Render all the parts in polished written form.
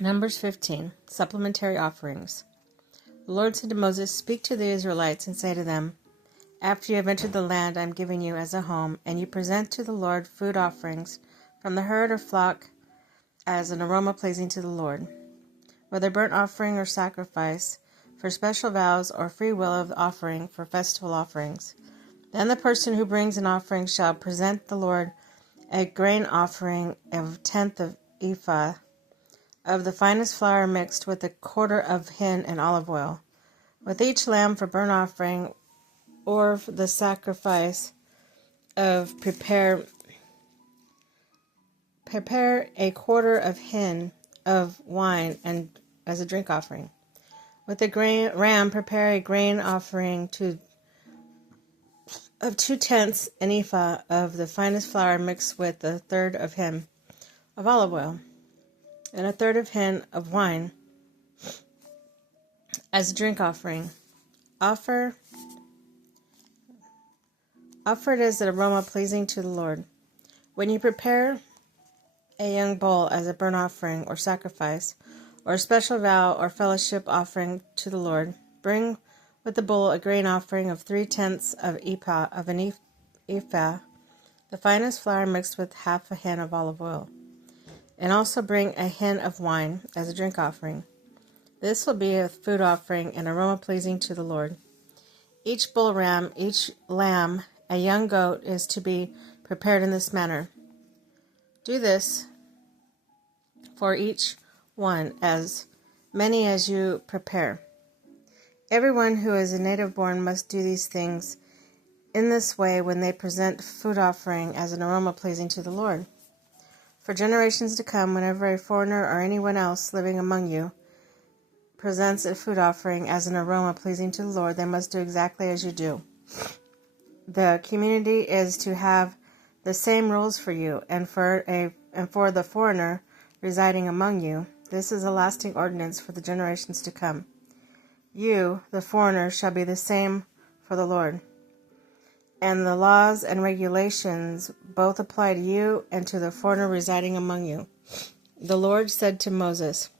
Numbers 15. Supplementary offerings. The Lord said to Moses, "Speak to the Israelites and say to them, after you have entered the land I am giving you as a home, and you present to the Lord food offerings from the herd or flock as an aroma pleasing to the Lord, whether burnt offering or sacrifice, for special vows or free will of the offering for festival offerings. Then the person who brings an offering shall present the Lord a grain offering of a tenth of ephah of the finest flour mixed with a quarter of hin and olive oil. With each lamb for burnt offering or the sacrifice of prepare a quarter of hin of wine and as a drink offering. With the ram prepare a grain offering of 2/10 an ephah of the finest flour mixed with a third of hin of olive oil and a third of hin of wine as a drink offering. Offer it as an aroma pleasing to the Lord. When you prepare a young bull as a burnt offering or sacrifice, or a special vow or fellowship offering to the Lord, bring with the bull a grain offering of 3/10 of an ephah, the finest flour mixed with half a hin of olive oil, and also bring a hin of wine as a drink offering. This will be a food offering and aroma pleasing to the Lord. Each bull ram, each lamb, a young goat is to be prepared in this manner. Do this for each one, as many as you prepare. Everyone who is a native born must do these things in this way when they present food offering as an aroma pleasing to the Lord. For generations to come, whenever a foreigner or anyone else living among you presents a food offering as an aroma pleasing to the Lord, they must do exactly as you do. The community is to have the same rules for you and for the foreigner residing among you. This is a lasting ordinance for the generations to come. You, the foreigner, shall be the same for the Lord. And the laws and regulations both apply to you and to the foreigner residing among you." The Lord said to Moses,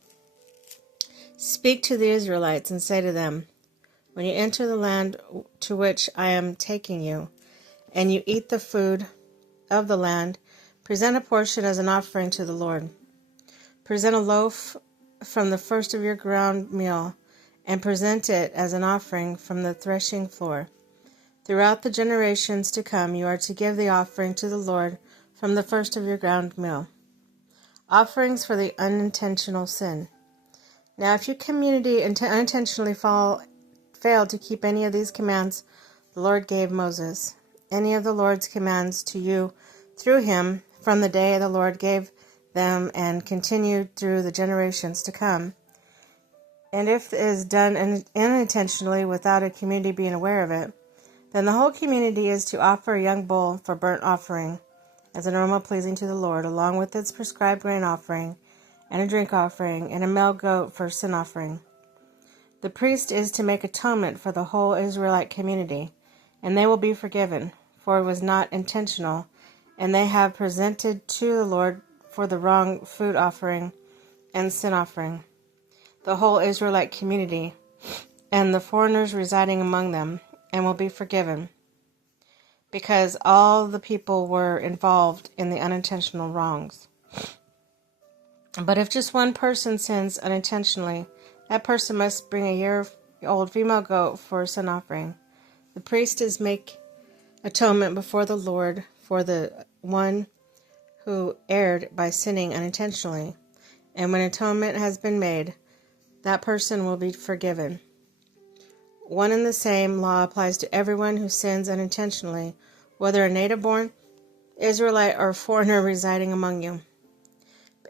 "Speak to the Israelites and say to them, when you enter the land to which I am taking you, and you eat the food of the land, present a portion as an offering to the Lord. Present a loaf from the first of your ground meal, and present it as an offering from the threshing floor. Throughout the generations to come, you are to give the offering to the Lord from the first of your ground meal." Offerings for the unintentional sin. Now, if your community unintentionally failed to keep any of these commands the Lord gave Moses, any of the Lord's commands to you through him from the day the Lord gave them and continued through the generations to come, and if it is done unintentionally without a community being aware of it, then the whole community is to offer a young bull for burnt offering as an aroma pleasing to the Lord, along with its prescribed grain offering and a drink offering, and a male goat for sin offering. The priest is to make atonement for the whole Israelite community, and they will be forgiven, for it was not intentional, and they have presented to the Lord for the wrong food offering and sin offering. The whole Israelite community and the foreigners residing among them, and will be forgiven, because all the people were involved in the unintentional wrongs. But if just one person sins unintentionally, that person must bring a year-old female goat for a sin offering. The priest is make atonement before the Lord for the one who erred by sinning unintentionally, and when atonement has been made, that person will be forgiven. One and the same law applies to everyone who sins unintentionally, whether a native-born Israelite or a foreigner residing among you.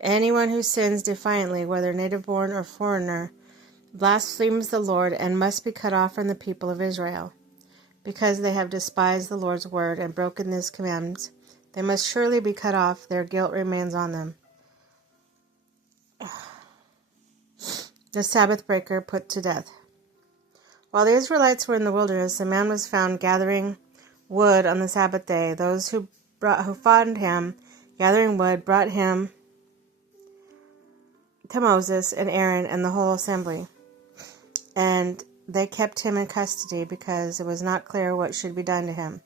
Anyone who sins defiantly, whether native-born or foreigner, blasphemes the Lord and must be cut off from the people of Israel. Because they have despised the Lord's word and broken his commandments, they must surely be cut off. Their guilt remains on them. The Sabbath breaker put to death. While the Israelites were in the wilderness, a man was found gathering wood on the Sabbath day. Those who found him gathering wood brought him to Moses and Aaron and the whole assembly. And they kept him in custody because it was not clear what should be done to him.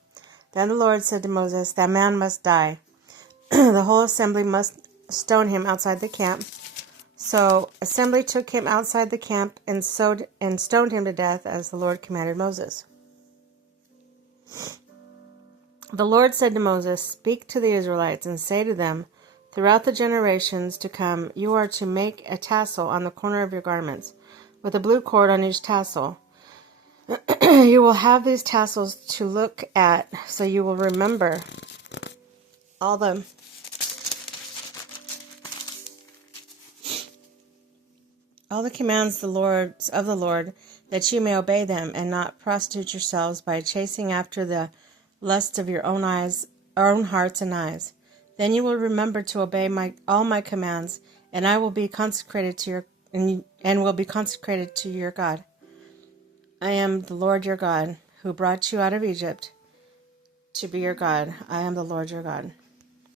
Then the Lord said to Moses, "That man must die. The whole assembly must stone him outside the camp." So assembly took him outside the camp and stoned him to death as the Lord commanded Moses. The Lord said to Moses, "Speak to the Israelites and say to them, throughout the generations to come, you are to make a tassel on the corner of your garments, with a blue cord on each tassel. You will have these tassels to look at, so you will remember all the commands of the Lord, that you may obey them, and not prostitute yourselves by chasing after the lusts of your own hearts and eyes. Then you will remember to obey all my commands, and I will be consecrated to your God. I am the Lord your God, who brought you out of Egypt to be your God. I am the Lord your God."